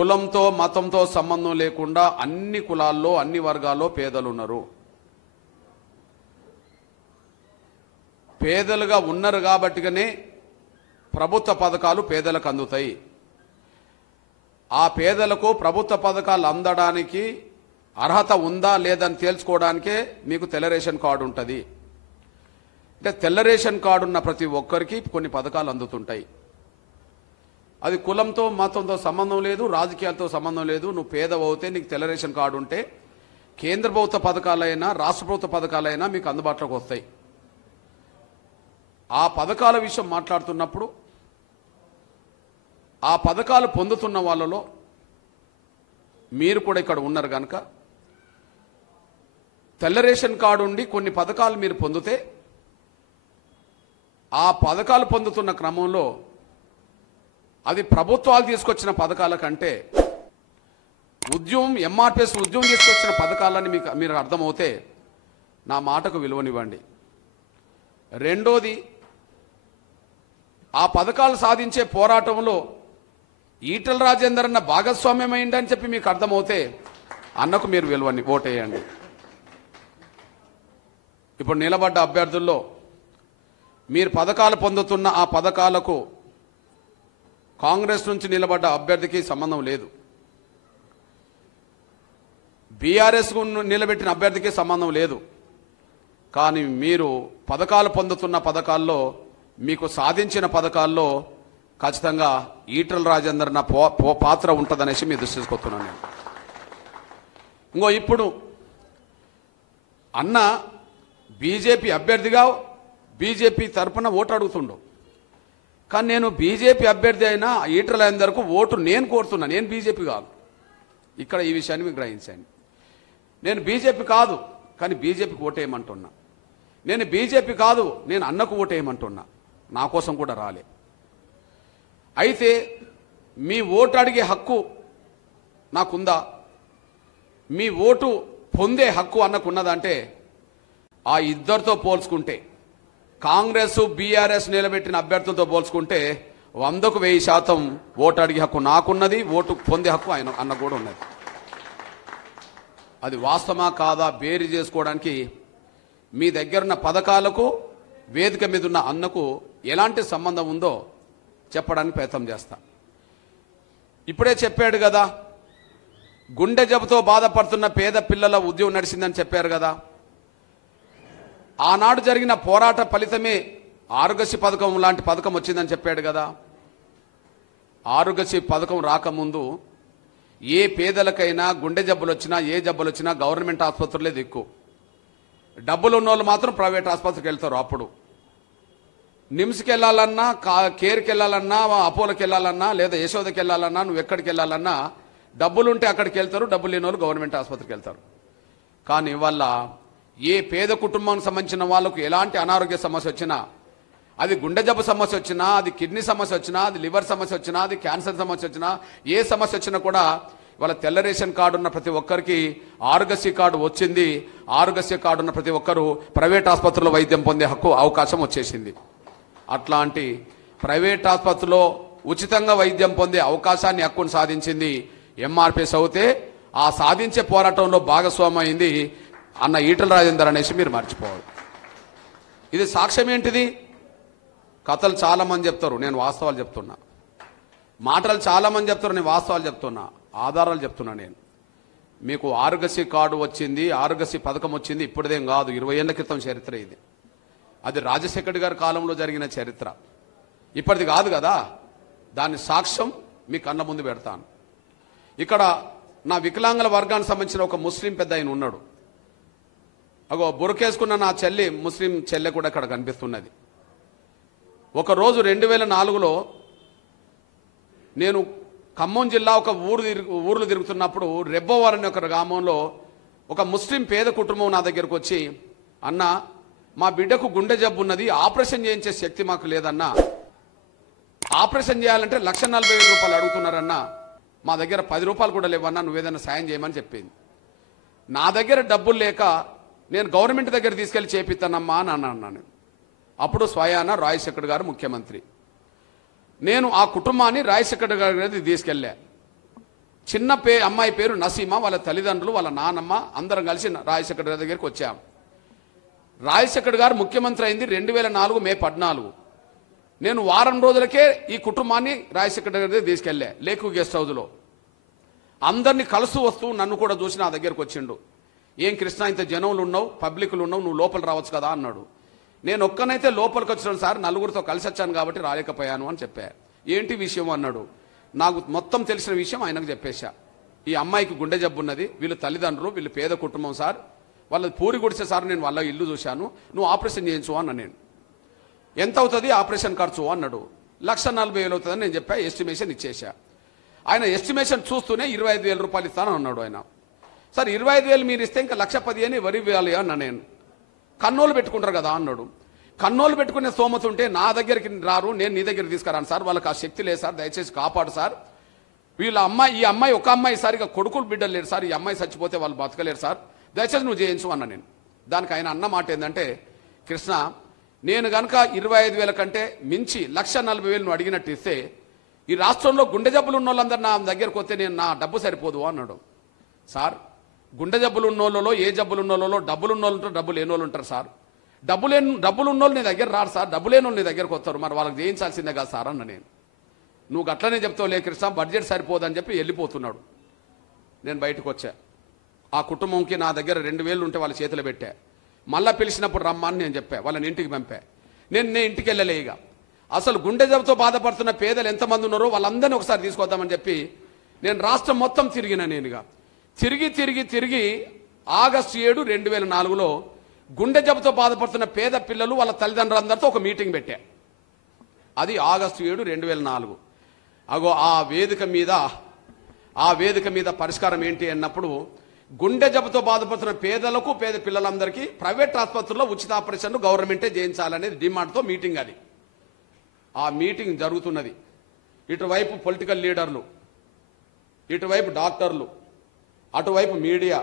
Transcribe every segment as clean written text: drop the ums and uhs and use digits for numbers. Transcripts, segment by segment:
కులంతో మతంతో సంబంధం లేకుండా అన్ని కులాల్లో అన్ని వర్గాల్లో పేదలు ఉన్నారు. పేదలుగా ఉన్నారు కాబట్టిగానే ప్రభుత్వ పథకాలు పేదలకు అందుతాయి. ఆ పేదలకు ప్రభుత్వ పథకాలు అందడానికి అర్హత ఉందా లేదని తేల్చుకోవడానికే మీకు తెల్ల రేషన్ కార్డు ఉంటుంది. అంటే తెల్ల రేషన్ కార్డు ఉన్న ప్రతి ఒక్కరికి కొన్ని పథకాలు అందుతుంటాయి. అది కులంతో మతంతో సంబంధం లేదు, రాజకీయాలతో సంబంధం లేదు. నువ్వు పేదవవుతే నీకు తెల్ల రేషన్ కార్డు ఉంటే కేంద్ర ప్రభుత్వ పథకాలైనా రాష్ట్ర ప్రభుత్వ పథకాలైనా మీకు అందుబాటులోకి వస్తాయి. ఆ పథకాల విషయం మాట్లాడుతున్నప్పుడు ఆ పథకాలు పొందుతున్న వాళ్ళలో మీరు కూడా ఇక్కడ ఉన్నారు కనుక తెల్ల రేషన్ కార్డు ఉండి కొన్ని పథకాలు మీరు పొందితే ఆ పథకాలు పొందుతున్న క్రమంలో అది ప్రభుత్వాలు తీసుకొచ్చిన పథకాల కంటే ఎంఆర్పిఎస్ ఉద్యమం తీసుకొచ్చిన పథకాలని మీరు అర్థమవుతే నా మాటకు విలువనివ్వండి. రెండోది, ఆ పథకాలు సాధించే పోరాటంలో ఈటల రాజేందర్ అన్న భాగస్వామ్యమైందని చెప్పి మీకు అర్థమవుతే అన్నకు మీరు విలువని ఓటేయండి. ఇప్పుడు నిలబడ్డ అభ్యర్థుల్లో మీరు పథకాలు పొందుతున్న ఆ పథకాలకు కాంగ్రెస్ నుంచి నిలబడ్డ అభ్యర్థికి సంబంధం లేదు, బీఆర్ఎస్ నిలబెట్టిన అభ్యర్థికి సంబంధం లేదు. కానీ మీరు పథకాలు పొందుతున్న పథకాల్లో మీకు సాధించిన పథకాల్లో ఖచ్చితంగా ఈటల రాజేందర్ నా పాత్ర ఉంటుందనేసి మీ దృష్టి తీసుకొస్తున్నాను నేను. ఇప్పుడు అన్న బీజేపీ అభ్యర్థిగా బీజేపీ తరఫున ఓటు అడుగుతుండు. కానీ నేను బీజేపీ అభ్యర్థి అయినా ఈటల రాజేందర్కు ఓటు నేను కోరుతున్నా, నేను బీజేపీ కాదు. ఇక్కడ ఈ విషయాన్ని మీకు గ్రహించండి. నేను బీజేపీ కాదు కానీ బీజేపీకి ఓటేయమంటున్నా. నేను బీజేపీ కాదు, నేను అన్నకు ఓటేయమంటున్నా. నా కోసం కూడా రాలే. అయితే మీ ఓటు అడిగే హక్కు నాకుందా? మీ ఓటు పొందే హక్కు అన్నకున్నదంటే ఆ ఇద్దరితో పోల్చుకుంటే కాంగ్రెస్ బీఆర్ఎస్ నిలబెట్టిన అభ్యర్థులతో పోల్చుకుంటే 100కు 1000% ఓటు అడిగే హక్కు నాకున్నది, ఓటు పొందే హక్కు అన్న కూడా ఉన్నది. అది వాస్తవమా కాదా బేరీ చేసుకోవడానికి మీ దగ్గరున్న పథకాలకు వేదిక మీద ఉన్న అన్నకు ఎలాంటి సంబంధం ఉందో చెప్పడానికి ప్రయత్నం చేస్తా. ఇప్పుడే చెప్పాడు కదా, గుండె జబ్బుతో బాధపడుతున్న పేద పిల్లల ఉద్యమం నడిచిందని చెప్పారు కదా. ఆనాడు జరిగిన పోరాట ఫలితమే ఆరోగ్యశ్రీ పథకం లాంటి పథకం వచ్చిందని చెప్పాడు కదా. ఆరోగ్యశ్రీ పథకం రాకముందు ఏ పేదలకైనా గుండె జబ్బులు వచ్చినా ఏ జబ్బులు వచ్చినా గవర్నమెంట్ ఆసుపత్రులే దిక్కు. డబ్బులు ఉన్న వాళ్ళు మాత్రం ప్రైవేట్ ఆసుపత్రికి వెళ్తారు. అప్పుడు నిమ్స్కి వెళ్ళాలన్నా, కేర్కి వెళ్ళాలన్నా, అపోలోకి వెళ్ళాలన్నా, లేదా యశోదకి వెళ్ళాలన్నా, నువ్వు ఎక్కడికి వెళ్ళాలన్నా డబ్బులుంటే అక్కడికి వెళ్తారు, డబ్బులు లేని వాళ్ళు గవర్నమెంట్ ఆసుపత్రికి వెళ్తారు. కానీ ఇవాళ ఏ పేద కుటుంబానికి సంబంధించిన వాళ్ళకు ఎలాంటి అనారోగ్య సమస్య వచ్చినా, అది గుండె జబ్బు సమస్య వచ్చినా, అది కిడ్నీ సమస్య వచ్చినా, అది లివర్ సమస్య వచ్చినా, అది క్యాన్సర్ సమస్య వచ్చినా, ఏ సమస్య వచ్చినా కూడా ఇవాళ తెల్ల రేషన్ కార్డు ఉన్న ప్రతి ఒక్కరికి ఆరోగ్యశ్రీ కార్డు వచ్చింది. ఆరోగ్యశ్రీ కార్డు ఉన్న ప్రతి ఒక్కరు ప్రైవేట్ ఆసుపత్రిలో వైద్యం పొందే హక్కు అవకాశం వచ్చేసింది. అట్లాంటి ప్రైవేట్ ఆసుపత్రిలో ఉచితంగా వైద్యం పొందే అవకాశాన్ని హక్కును సాధించింది ఎంఆర్పిఎస్ అవుతే, ఆ సాధించే పోరాటంలో భాగస్వామైంది అన్న ఈటల రాజేందర్ అనేసి మీరు మర్చిపోవాలి. ఇది సాక్ష్యం ఏంటిది? కథలు చాలామంది చెప్తారు, నేను వాస్తవాలు చెప్తున్నా. మాటలు చాలామంది చెప్తారు, నేను వాస్తవాలు చెప్తున్నా, ఆధారాలు చెప్తున్నా. నేను మీకు ఆరోగ్యశ్రీ కార్డు వచ్చింది, ఆరోగ్యశ్రీ పథకం వచ్చింది ఇప్పుడుదేం కాదు, 20 ఏళ్ల క్రితం చరిత్ర ఇది. అది రాజశేఖర్ గారి కాలంలో జరిగిన చరిత్ర, ఇప్పటిది కాదు కదా. దాని సాక్ష్యం మీ కళ్ళ ముందు పెడతాను. ఇక్కడ నా వికలాంగుల వర్గానికి సంబంధించిన ఒక ముస్లిం పెద్ద ఆయన ఉన్నాడు. అగో బురకేసుకున్న నా చెల్లి, ముస్లిం చెల్లె కూడా ఇక్కడ కనిపిస్తున్నది. ఒకరోజు 2004లో నేను ఖమ్మం జిల్లా ఒక ఊర్లు తిరుగుతున్నప్పుడు రెబ్బోవర్ అనే ఒక గ్రామంలో ఒక ముస్లిం పేద కుటుంబం నా దగ్గరకు వచ్చి, అన్న మా బిడ్డకు గుండె జబ్బు ఉన్నది, ఆపరేషన్ చేయించే శక్తి మాకు లేదన్నా, ఆపరేషన్ చేయాలంటే 1,40,000 రూపాయలు అడుగుతున్నారన్నా, మా దగ్గర 10 రూపాయలు కూడా లేవన్నా, నువ్వేదన్నా సాయం చేయమని చెప్పింది. నా దగ్గర డబ్బులు లేక నేను గవర్నమెంట్ దగ్గర తీసుకెళ్లి చేపిస్తానమ్మా అని అన్నాను. అప్పుడు స్వయాన రాజశేఖర్ గారు ముఖ్యమంత్రి. నేను ఆ కుటుంబాన్ని రాజశేఖర్ గారి తీసుకెళ్ళా. చిన్న అమ్మాయి పేరు నసీమ, వాళ్ళ తల్లిదండ్రులు, వాళ్ళ నానమ్మ అందరం కలిసి రాజశేఖర్ గారి దగ్గరికి వచ్చాం. రాజశేఖర్ గారు ముఖ్యమంత్రి అయింది 2004 మే 14. నేను వారం రోజులకే ఈ కుటుంబాన్ని రాజశేఖర్ గారి దగ్గర తీసుకెళ్లే లేకు గెస్ట్ హౌస్లో. అందరినీ కలుస్తూ వస్తూ నన్ను కూడా చూసి నా దగ్గరకు వచ్చిండు. ఏం కృష్ణ, ఇంత జనంలు ఉన్నావు, పబ్లిక్లు ఉన్నావు, నువ్వు లోపల రావచ్చు కదా అన్నాడు. నేను ఒక్కనైతే లోపలికి వచ్చినాను సార్, నలుగురితో కలిసి వచ్చాను కాబట్టి రాలేకపోయాను అని చెప్పా. ఏంటి విషయం అన్నాడు. నాకు మొత్తం తెలిసిన విషయం ఆయనకు చెప్పేశా. ఈ అమ్మాయికి గుండె జబ్బు ఉన్నది, వీళ్ళు తల్లిదండ్రులు, వీళ్ళు పేద కుటుంబం సార్, వాళ్ళది పూరి గుడిసే సార్, నేను వాళ్ళ ఇల్లు చూశాను, నువ్వు ఆపరేషన్ చేయించు అన్న. నేను ఎంత అవుతుంది ఆపరేషన్ ఖర్చు అన్నాడు. 1,40,000 అవుతుందని నేను చెప్పా, ఎస్టిమేషన్ ఇచ్చేసా. ఆయన ఎస్టిమేషన్ చూస్తూనే 25,000 రూపాయలు ఇస్తాను అన్నాడు ఆయన. సార్ 25,000 మీరు ఇస్తే ఇంకా 1,10,000 వరి ఇవ్వాలి అన్న. నేను కన్నోలు పెట్టుకుంటారు కదా అన్నాడు. కన్నోలు పెట్టుకునే స్తోమత ఉంటే నా దగ్గరికి రారు, నేను నీ దగ్గర తీసుకురాను సార్, వాళ్ళకి ఆ శక్తి లేదు సార్, దయచేసి కాపాడు సార్. వీళ్ళ అమ్మాయి, ఈ అమ్మాయి ఒక అమ్మాయి సార్, ఇక కొడుకులు బిడ్డలు లేరు సార్, ఈ అమ్మాయి చచ్చిపోతే వాళ్ళు బతకలేరు సార్, దయచేసి నువ్వు చేయించు అన్న. నేను దానికి ఆయన అన్న మాట ఏంటంటే, కృష్ణ నేను కనుక 25,000 కంటే మించి 1,40,000 నువ్వు అడిగినట్టు ఇస్తే ఈ రాష్ట్రంలో గుండె జబ్బులు ఉన్న వాళ్ళందరూ నా దగ్గరకు వస్తే నేను నా డబ్బు సరిపోదు అన్నాడు. సార్ గుండె జబ్బులు ఉన్నోళ్ళలో, ఏ జబ్బులు ఉన్నోళ్ళలో డబ్బులు ఉన్నోళ్ళు ఉంటారు, డబ్బులు లేని వాళ్ళు ఉంటారు సార్. డబ్బులు ఉన్నోళ్ళు నీ దగ్గర రారు సార్, డబ్బు లేని వాళ్ళు నీ దగ్గరకు వస్తారు, మరి వాళ్ళకి చేయించాల్సిందే కదా సార్ అన్న. నేను నువ్వు అట్లనే చెప్తావు లే కృష్ణ, బడ్జెట్ సరిపోదని చెప్పి వెళ్ళిపోతున్నాడు. నేను బయటకు వచ్చా. ఆ కుటుంబంకి నా దగ్గర 2,000 ఉంటే వాళ్ళ చేతిలో పెట్టా. మళ్ళా పిలిచినప్పుడు రమ్మని నేను చెప్పా, వాళ్ళని ఇంటికి పంపా. నేను ఇంటికి వెళ్ళలే. ఇక అసలు గుండె జబ్బుతో బాధపడుతున్న పేదలు ఎంతమంది ఉన్నారో వాళ్ళందరినీ ఒకసారి తీసుకొద్దామని చెప్పి నేను రాష్ట్రం మొత్తం తిరిగిన. నేనుగా తిరిగి ఆగస్టు 7, 2004లో గుండె జబ్బుతో బాధపడుతున్న పేద పిల్లలు వాళ్ళ తల్లిదండ్రులందరితో ఒక మీటింగ్ పెట్టా. అది ఆగస్టు 7, 2004. అగో ఆ వేదిక మీద పరిష్కారం ఏంటి అన్నప్పుడు, గుండె జబ్బుతో బాధపడుతున్న పేదలకు, పేద పిల్లలందరికీ ప్రైవేట్ ఆసుపత్రుల్లో ఉచిత ఆపరేషన్లు గవర్నమెంటే చేయించాలనేది డిమాండ్తో మీటింగ్. అది ఆ మీటింగ్ జరుగుతున్నది. ఇటువైపు పొలిటికల్ లీడర్లు, ఇటువైపు డాక్టర్లు, అటువైపు మీడియా,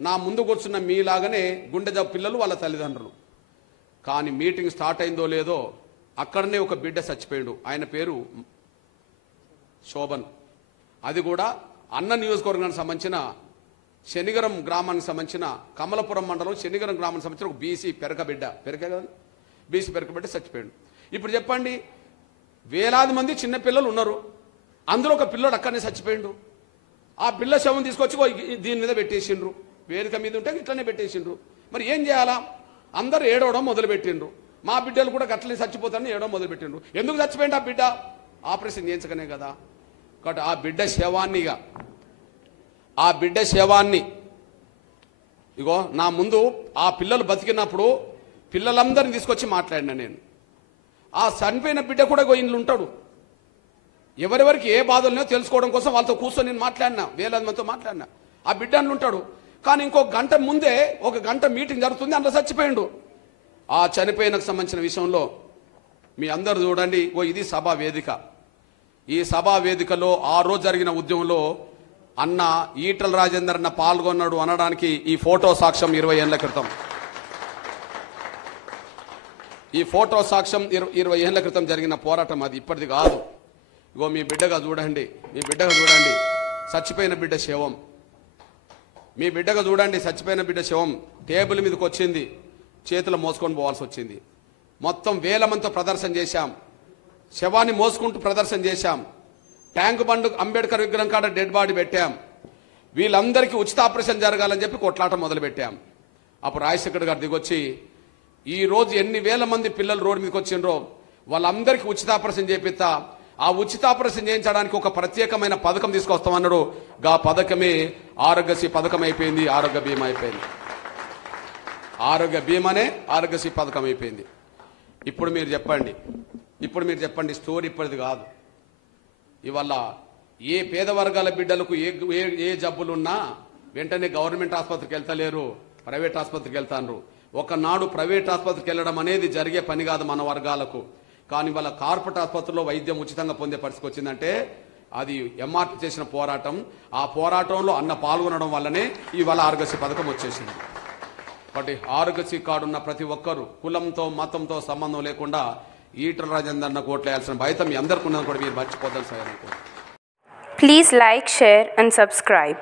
నా ముందు కూర్చున్న మీలాగానే గుండె జబ్బు పిల్లలు వాళ్ళ తల్లిదండ్రులు. కానీ మీటింగ్ స్టార్ట్ అయిందో లేదో అక్కడనే ఒక బిడ్డ చచ్చిపోయాడు. ఆయన పేరు శోభన్. అది కూడా అన్న నియోజకవర్గానికి సంబంధించిన శనిగరం గ్రామానికి సంబంధించిన కమలపురం మండలం శనిగరం గ్రామానికి సంబంధించిన ఒక బీసీ పెరక బిడ్డ చచ్చిపోయాడు. ఇప్పుడు చెప్పండి, వేలాది మంది చిన్నపిల్లలు ఉన్నారు, అందులో ఒక పిల్లడు అక్కడనే చచ్చిపోయాడు. ఆ పిల్ల శవం తీసుకొచ్చి దీని మీద పెట్టేసిండ్రు, వేదిక మీద ఉంటే ఇట్లనే పెట్టేసిండ్రు. మరి ఏం చేయాలా? అందరూ ఏడవడం మొదలుపెట్టిండ్రు. మా బిడ్డలు కూడా గట్లనే చచ్చిపోతారని ఏడవడం మొదలుపెట్టిండ్రు. ఎందుకు చచ్చిపోయింది ఆ బిడ్డ? ఆపరేషన్ చేయించకనే కదా. కాబట్టి ఆ బిడ్డ శవాన్ని ఇగో నా ముందు ఆ పిల్లలు బతికినప్పుడు పిల్లలందరినీ తీసుకొచ్చి మాట్లాడినా నేను. ఆ చనిపోయిన బిడ్డ కూడా ఇంట్లో ఉంటాడు. ఎవరెవరికి ఏ బాధలున్నాయో తెలుసుకోవడం కోసం వాళ్ళతో కూర్చొని నేను మాట్లాడినా, వేలాది మందితో మాట్లాడినా. ఆ బిడ్డ ఉంటాడు. కానీ ఇంకో గంట ముందే ఒక గంట మీటింగ్ జరుగుతుంది, అందులో చచ్చిపోయిండు. ఆ చనిపోయినకు సంబంధించిన విషయంలో మీ అందరూ చూడండి. ఇది సభా వేదిక. ఈ సభా వేదికలో ఆ రోజు జరిగిన ఉద్యమంలో అన్న ఈటల రాజేందర్ అన్న పాల్గొన్నాడు అనడానికి ఈ ఫోటో సాక్ష్యం 20 ఏళ్ల క్రితం. ఈ ఫోటో సాక్ష్యం 20 ఏళ్ల క్రితం జరిగిన పోరాటం, అది ఇప్పటిది కాదు. ఇగో మీ బిడ్డగా చూడండి, చచ్చిపోయిన బిడ్డ శవం. మీ బిడ్డగా చూడండి, చచ్చిపోయిన బిడ్డ శవం టేబుల్ మీదకి వచ్చింది, చేతులు మోసుకొని పోవాల్సి వచ్చింది. మొత్తం వేల మందితో ప్రదర్శన చేశాం, శవాన్ని మోసుకుంటూ ప్రదర్శన చేశాం. ట్యాంక్ బండ్ అంబేద్కర్ విగ్రహం కాడ డెడ్ బాడీ పెట్టాం. వీళ్ళందరికీ ఉచిత ఆపరేషన్ జరగాలని చెప్పి కొట్లాట మొదలు పెట్టాం. అప్పుడు రాజశేఖర్ గారు దిగొచ్చి, ఈ రోజు ఎన్ని వేల మంది పిల్లలు రోడ్డు మీదకి వచ్చిండ్రో వాళ్ళందరికీ ఉచిత ఆపరేషన్ చేపిస్తా, ఆ ఉచిత ఆపరేషన్ చేయించడానికి ఒక ప్రత్యేకమైన పథకం తీసుకొస్తామన్నాడు. గా పథకమే ఆరోగ్యశ్రీ పథకం అయిపోయింది, ఆరోగ్య బీమా అయిపోయింది. ఆరోగ్య బీమానే ఆరోగ్యశ్రీ పథకం అయిపోయింది. ఇప్పుడు మీరు చెప్పండి, స్టోరీ ఇప్పటిది కాదు. ఇవాళ ఏ పేద వర్గాల బిడ్డలకు ఏ జబ్బులున్నా వెంటనే గవర్నమెంట్ ఆసుపత్రికి వెళ్తలేరు, ప్రైవేట్ ఆసుపత్రికి వెళ్తారు. ఒకనాడు ప్రైవేట్ ఆసుపత్రికి వెళ్ళడం అనేది జరిగే పని కాదు మన వర్గాలకు. కానీ వాళ్ళ కార్పొరేట్ ఆసుపత్రిలో వైద్యం ఉచితంగా పొందే పరిస్థితి వచ్చిందంటే అది ఎంఆర్టీ చేసిన పోరాటం. ఆ పోరాటంలో అన్న పాల్గొనడం వల్లనే ఇవాళ ఆరోగ్యశ్రీ పథకం వచ్చేసింది. కాబట్టి ఆరోగ్యశ్రీ కార్డు ఉన్న ప్రతి ఒక్కరు కులంతో మతంతో సంబంధం లేకుండా ఈటల రాజేందర్ అన్న ఓట్లు వేయాల్సిన బాధ్యత మీ అందరికీ ఉన్నది కూడా మీరు మర్చిపోతారు sir. Please like, share and subscribe.